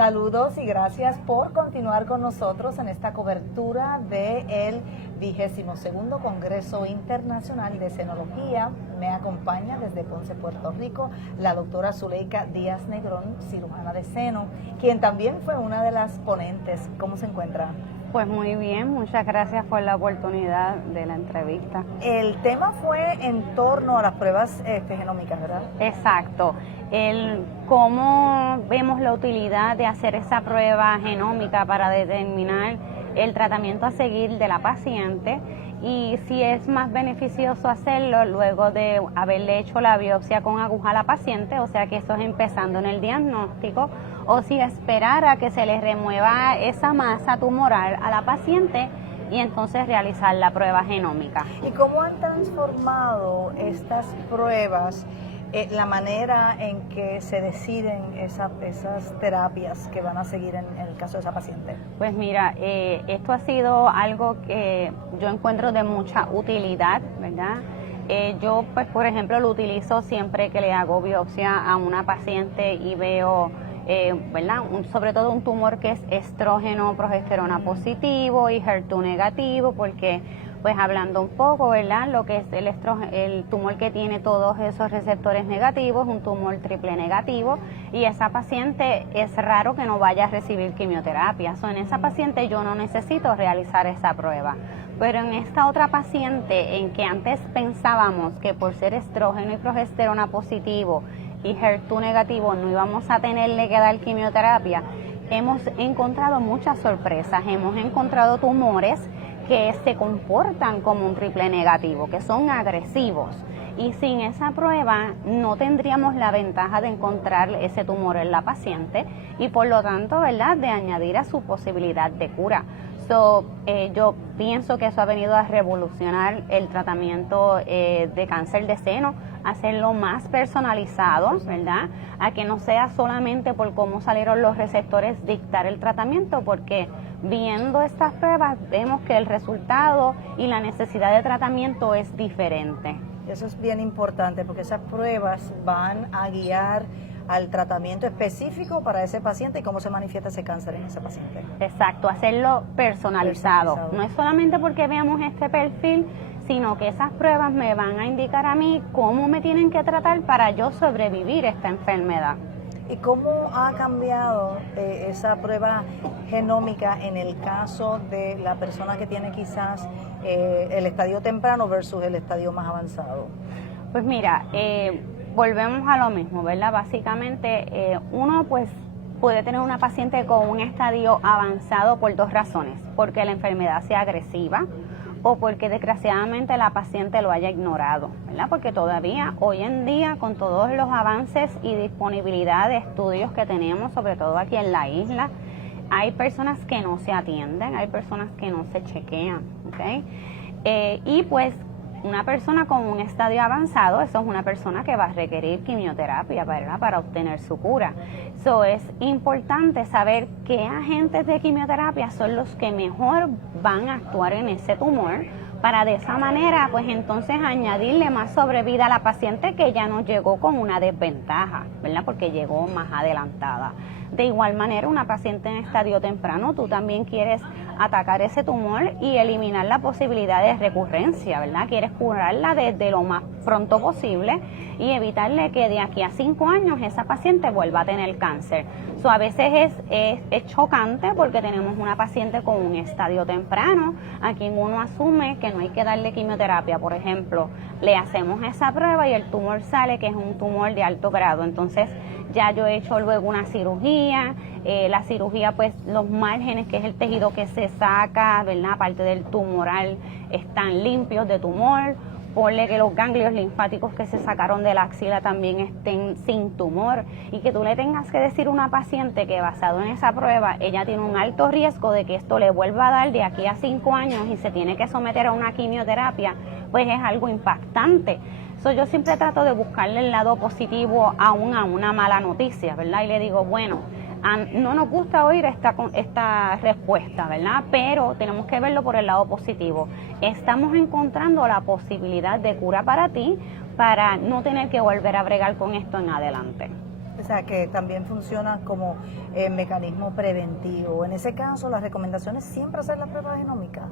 Saludos y gracias por continuar con nosotros en esta cobertura del 22º Congreso Internacional de Senología. Me acompaña desde Ponce, Puerto Rico, la doctora Zuleika Díaz Negrón, cirujana de seno, quien también fue una de las ponentes. ¿Cómo se encuentra? Pues muy bien, muchas gracias por la oportunidad de la entrevista. El tema fue en torno a las pruebas genómicas, ¿verdad? Exacto. Cómo vemos la utilidad de hacer esa prueba genómica para determinar el tratamiento a seguir de la paciente y si es más beneficioso hacerlo luego de haberle hecho la biopsia con aguja a la paciente, o sea que eso es empezando en el diagnóstico, o si esperar a que se le remueva esa masa tumoral a la paciente y entonces realizar la prueba genómica. ¿Y cómo han transformado estas pruebas la manera en que se deciden esas terapias que van a seguir en el caso de esa paciente? Pues mira, esto ha sido algo que yo encuentro de mucha utilidad, ¿verdad? Yo, pues, por ejemplo, lo utilizo siempre que le hago biopsia a una paciente y veo, ¿verdad? Sobre todo un tumor que es estrógeno, progesterona positivo y HER2 negativo, porque pues hablando un poco, ¿verdad? Lo que es el tumor que tiene todos esos receptores negativos, un tumor triple negativo, y esa paciente es raro que no vaya a recibir quimioterapia. En esa paciente yo no necesito realizar esa prueba. Pero en esta otra paciente, en que antes pensábamos que por ser estrógeno y progesterona positivo y HER2 negativo no íbamos a tenerle que dar quimioterapia, hemos encontrado muchas sorpresas. Hemos encontrado tumores que se comportan como un triple negativo, que son agresivos. Y sin esa prueba no tendríamos la ventaja de encontrar ese tumor en la paciente y por lo tanto, ¿verdad?, de añadir a su posibilidad de cura. Yo pienso que eso ha venido a revolucionar el tratamiento de cáncer de seno, hacerlo más personalizado, ¿verdad?, a que no sea solamente por cómo salieron los receptores dictar el tratamiento, porque viendo estas pruebas vemos que el resultado y la necesidad de tratamiento es diferente. Eso es bien importante porque esas pruebas van a guiar al tratamiento específico para ese paciente y cómo se manifiesta ese cáncer en ese paciente. Exacto, hacerlo personalizado. No es solamente porque veamos este perfil, sino que esas pruebas me van a indicar a mí cómo me tienen que tratar para yo sobrevivir esta enfermedad. ¿Y cómo ha cambiado esa prueba genómica en el caso de la persona que tiene quizás el estadio temprano versus el estadio más avanzado? Pues mira, volvemos a lo mismo, ¿verdad? Básicamente uno pues puede tener una paciente con un estadio avanzado por dos razones: porque la enfermedad sea agresiva o porque desgraciadamente la paciente lo haya ignorado, ¿verdad? Porque todavía hoy en día, con todos los avances y disponibilidad de estudios que tenemos, sobre todo aquí en la isla, hay personas que no se atienden, hay personas que no se chequean, ¿ok? Y pues una persona con un estadio avanzado, eso es una persona que va a requerir quimioterapia, ¿verdad?, para obtener su cura. Es importante saber qué agentes de quimioterapia son los que mejor van a actuar en ese tumor, para de esa manera, pues entonces añadirle más sobrevida a la paciente que ya no llegó con una desventaja, ¿verdad?, porque llegó más adelantada. De igual manera, una paciente en estadio temprano, tú también quieres atacar ese tumor y eliminar la posibilidad de recurrencia, ¿verdad? Quieres curarla desde lo más pronto posible y evitarle que de aquí a 5 años esa paciente vuelva a tener cáncer. A veces es chocante porque tenemos una paciente con un estadio temprano a quien uno asume que no hay que darle quimioterapia, por ejemplo. Le hacemos esa prueba y el tumor sale que es un tumor de alto grado. Entonces ya yo he hecho luego una cirugía. La cirugía, pues los márgenes, que es el tejido que se saca, ¿verdad?, aparte del tumoral, están limpios de tumor. ponle que los ganglios linfáticos que se sacaron de la axila también estén sin tumor, y que tú le tengas que decir a una paciente que basado en esa prueba, ella tiene un alto riesgo de que esto le vuelva a dar de aquí a 5 años y se tiene que someter a una quimioterapia, pues es algo impactante. Yo siempre trato de buscarle el lado positivo aún a una mala noticia, ¿verdad? Y le digo, bueno, no nos gusta oír esta respuesta, ¿verdad? Pero tenemos que verlo por el lado positivo. Estamos encontrando la posibilidad de cura para ti, para no tener que volver a bregar con esto en adelante. O sea, que también funciona como mecanismo preventivo. En ese caso, las recomendaciones siempre hacer la prueba genómica.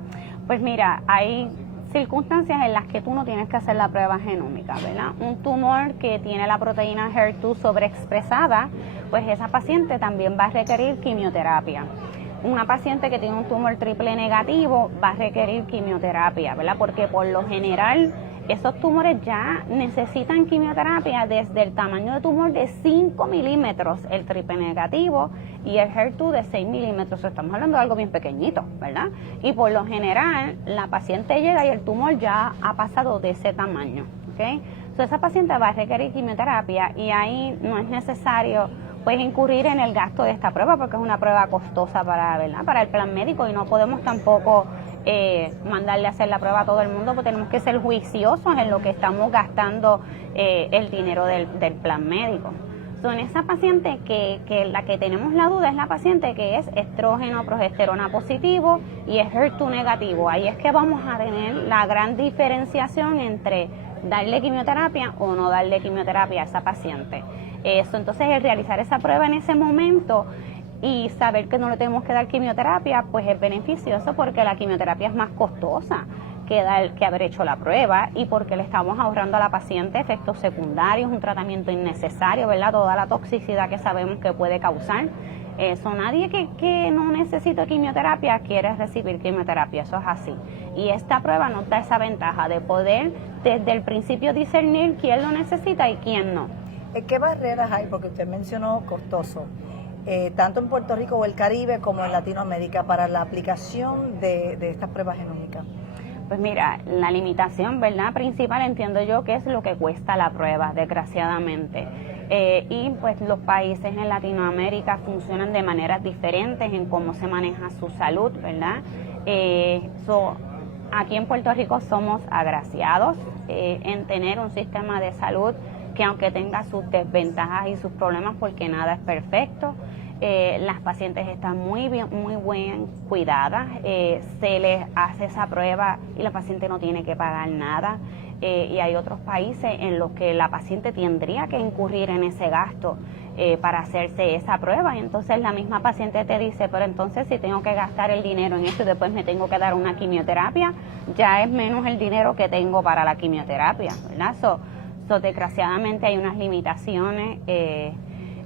Pues mira, hay circunstancias en las que tú no tienes que hacer la prueba genómica, ¿verdad? Un tumor que tiene la proteína HER2 sobreexpresada, pues esa paciente también va a requerir quimioterapia. Una paciente que tiene un tumor triple negativo va a requerir quimioterapia, ¿verdad? Porque por lo general esos tumores ya necesitan quimioterapia desde el tamaño de tumor de 5 milímetros, el triple negativo, y el HER2 de 6 milímetros. Estamos hablando de algo bien pequeñito, ¿verdad? Y por lo general la paciente llega y el tumor ya ha pasado de ese tamaño, ¿ok? Entonces esa paciente va a requerir quimioterapia, y ahí no es necesario pues incurrir en el gasto de esta prueba, porque es una prueba costosa ¿verdad? Para el plan médico, y no podemos tampoco mandarle a hacer la prueba a todo el mundo, porque tenemos que ser juiciosos en lo que estamos gastando el dinero del plan médico. En esa paciente que la que tenemos la duda es la paciente que es estrógeno, progesterona positivo y es HER2 negativo. Ahí es que vamos a tener la gran diferenciación entre darle quimioterapia o no darle quimioterapia a esa paciente. Entonces, el realizar esa prueba en ese momento y saber que no le tenemos que dar quimioterapia, pues es beneficioso, porque la quimioterapia es más costosa que haber hecho la prueba, y porque le estamos ahorrando a la paciente efectos secundarios, un tratamiento innecesario, ¿verdad? Toda la toxicidad que sabemos que puede causar. Nadie que no necesita quimioterapia quiere recibir quimioterapia, eso es así. Y esta prueba nos da esa ventaja de poder desde el principio discernir quién lo necesita y quién no. ¿Qué barreras hay? Porque usted mencionó costoso, tanto en Puerto Rico o el Caribe como en Latinoamérica, para la aplicación de estas pruebas genómicas. Pues mira, la limitación, ¿verdad?, principal, entiendo yo que es lo que cuesta la prueba, desgraciadamente. Y pues los países en Latinoamérica funcionan de maneras diferentes en cómo se maneja su salud, ¿verdad? Aquí en Puerto Rico somos agraciados en tener un sistema de salud que, aunque tenga sus desventajas y sus problemas, porque nada es perfecto, las pacientes están muy bien cuidadas, se les hace esa prueba y la paciente no tiene que pagar nada, y hay otros países en los que la paciente tendría que incurrir en ese gasto para hacerse esa prueba, y entonces la misma paciente te dice, pero entonces si tengo que gastar el dinero en esto y después me tengo que dar una quimioterapia, ya es menos el dinero que tengo para la quimioterapia, ¿verdad? Desgraciadamente hay unas limitaciones,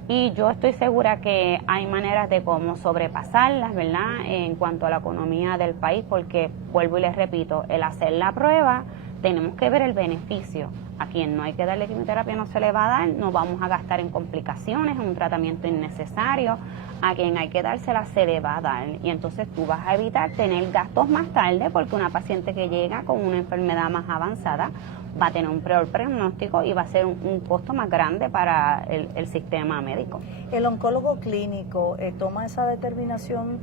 y yo estoy segura que hay maneras de cómo sobrepasarlas, ¿verdad?, en cuanto a la economía del país, porque, vuelvo y les repito, el hacer la prueba, tenemos que ver el beneficio. A quien no hay que darle quimioterapia no se le va a dar, no vamos a gastar en complicaciones, en un tratamiento innecesario. A quien hay que dársela se le va a dar, y entonces tú vas a evitar tener gastos más tarde, porque una paciente que llega con una enfermedad más avanzada va a tener un peor pronóstico y va a ser un costo más grande para el sistema médico. ¿El oncólogo clínico toma esa determinación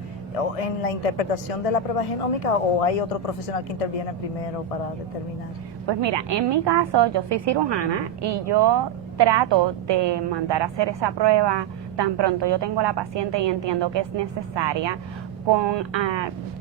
en la interpretación de la prueba genómica, o hay otro profesional que interviene primero para determinar? Pues mira, en mi caso yo soy cirujana y yo trato de mandar a hacer esa prueba tan pronto yo tengo a la paciente y entiendo que es necesaria,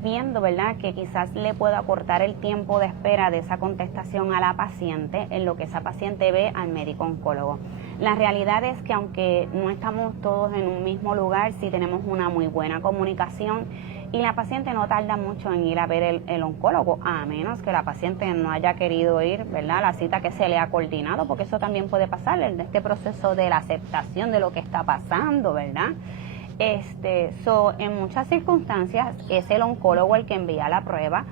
viendo, ¿verdad?, que quizás le puedo acortar el tiempo de espera de esa contestación a la paciente en lo que esa paciente ve al médico oncólogo. La realidad es que, aunque no estamos todos en un mismo lugar, sí tenemos una muy buena comunicación, y la paciente no tarda mucho en ir a ver el oncólogo, a menos que la paciente no haya querido ir, ¿verdad?, a la cita que se le ha coordinado, porque eso también puede pasar en este proceso de la aceptación de lo que está pasando, ¿verdad? En muchas circunstancias es el oncólogo el que envía la prueba,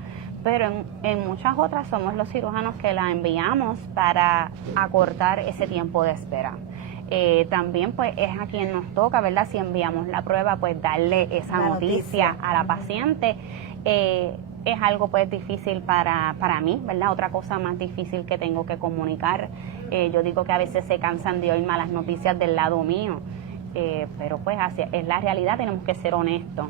pero en muchas otras somos los cirujanos que la enviamos para acortar ese tiempo de espera. También pues es a quien nos toca, ¿verdad?, si enviamos la prueba, pues darle esa noticia a la paciente. es algo pues difícil para mí, ¿verdad? Otra cosa más difícil que tengo que comunicar. Yo digo que a veces se cansan de oír malas noticias del lado mío. Pero pues así es la realidad, tenemos que ser honestos.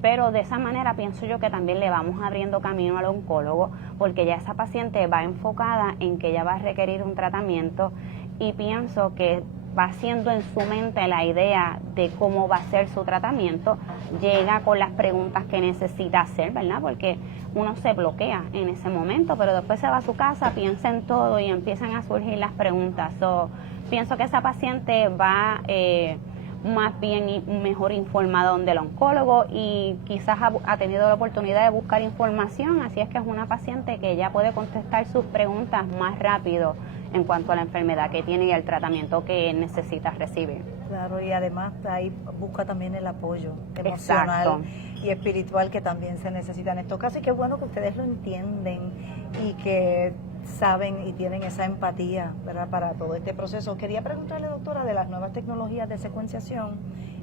Pero de esa manera pienso yo que también le vamos abriendo camino al oncólogo, porque ya esa paciente va enfocada en que ella va a requerir un tratamiento, y pienso que va haciendo en su mente la idea de cómo va a ser su tratamiento, llega con las preguntas que necesita hacer, ¿verdad? Porque uno se bloquea en ese momento, pero después se va a su casa, piensa en todo y empiezan a surgir las preguntas. Pienso que esa paciente va más bien y mejor informada donde el oncólogo, y quizás ha tenido la oportunidad de buscar información, así es que es una paciente que ya puede contestar sus preguntas más rápido en cuanto a la enfermedad que tiene y el tratamiento que necesita recibir. Claro, y además ahí busca también el apoyo emocional y espiritual que también se necesita en estos casos, y qué bueno que ustedes lo entienden y que saben y tienen esa empatía, ¿verdad?, para todo este proceso. Quería preguntarle, doctora, de las nuevas tecnologías de secuenciación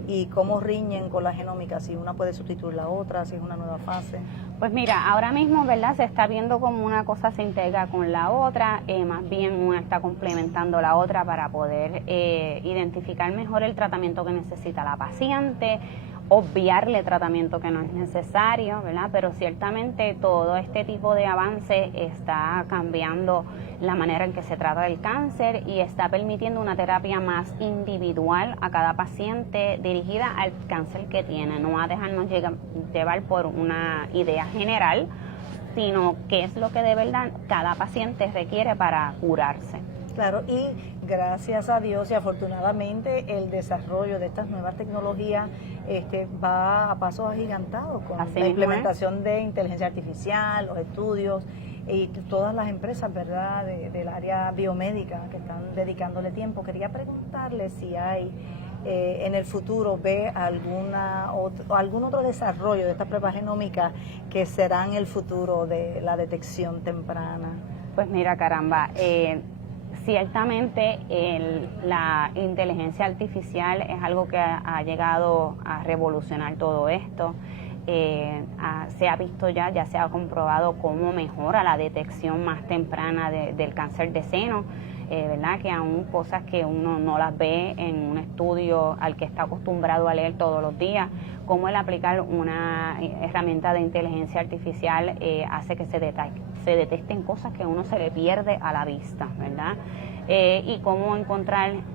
y cómo riñen con la genómica, si una puede sustituir la otra, si es una nueva fase. Pues mira, ahora mismo, ¿verdad?, se está viendo como una cosa se integra con la otra, más bien una está complementando la otra para poder identificar mejor el tratamiento que necesita la paciente, obviarle tratamiento que no es necesario, ¿verdad? Pero ciertamente todo este tipo de avance está cambiando la manera en que se trata el cáncer y está permitiendo una terapia más individual a cada paciente, dirigida al cáncer que tiene, no a dejarnos llevar por una idea general, sino qué es lo que de verdad cada paciente requiere para curarse. Claro, y gracias a Dios y afortunadamente el desarrollo de estas nuevas tecnologías va a pasos agigantados con la implementación de inteligencia artificial, los estudios y todas las empresas, ¿verdad?, del área biomédica que están dedicándole tiempo. Quería preguntarle si hay en el futuro ve algún otro desarrollo de estas pruebas genómicas que serán el futuro de la detección temprana. Pues mira, caramba, ciertamente la inteligencia artificial es algo que ha llegado a revolucionar todo esto. Se ha visto ya se ha comprobado cómo mejora la detección más temprana del cáncer de seno, ¿verdad? Que aún cosas que uno no las ve en un estudio al que está acostumbrado a leer todos los días, cómo el aplicar una herramienta de inteligencia artificial hace que se detecten cosas que a uno se le pierde a la vista, ¿verdad? Y cómo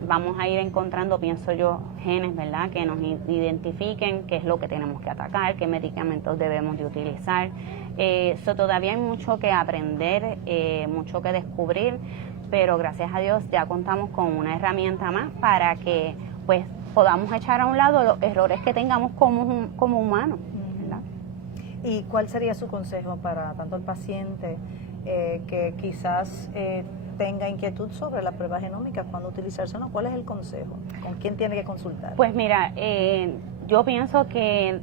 vamos a ir encontrando, pienso yo, genes, ¿verdad?, que nos identifiquen qué es lo que tenemos que atacar, qué medicamentos debemos de utilizar. Todavía hay mucho que aprender, mucho que descubrir, pero gracias a Dios ya contamos con una herramienta más para que pues podamos echar a un lado los errores que tengamos como humanos, ¿verdad? ¿Y cuál sería su consejo para tanto el paciente que quizás tenga inquietud sobre las pruebas genómicas, cuándo utilizarse o no? ¿Cuál es el consejo? ¿Con quién tiene que consultar? Pues mira, yo pienso que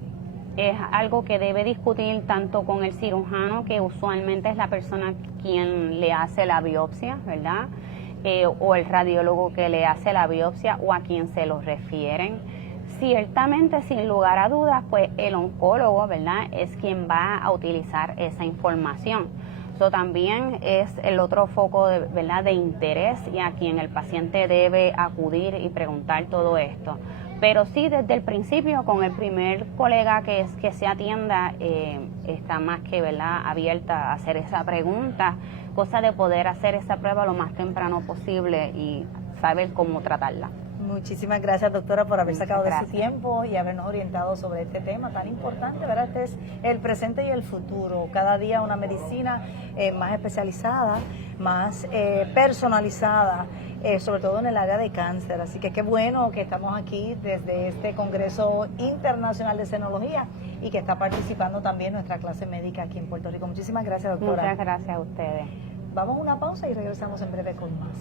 es algo que debe discutir tanto con el cirujano, que usualmente es la persona quien le hace la biopsia, ¿verdad? O el radiólogo que le hace la biopsia, o a quien se lo refieren. Ciertamente, sin lugar a dudas, pues el oncólogo, ¿verdad?, es quien va a utilizar esa información. Eso también es el otro foco ¿verdad?, de interés, y a quien el paciente debe acudir y preguntar todo esto. Pero sí, desde el principio, con el primer colega que se atienda, está más que, ¿verdad?, abierta a hacer esa pregunta, cosa de poder hacer esa prueba lo más temprano posible y saber cómo tratarla. Muchísimas gracias, doctora, por haber sacado de su tiempo y habernos orientado sobre este tema tan importante, ¿verdad? Este es el presente y el futuro. Cada día una medicina más especializada, más personalizada, sobre todo en el área de cáncer. Así que qué bueno que estamos aquí desde este Congreso Internacional de Senología y que está participando también nuestra clase médica aquí en Puerto Rico. Muchísimas gracias, doctora. Muchas gracias a ustedes. Vamos a una pausa y regresamos en breve con más.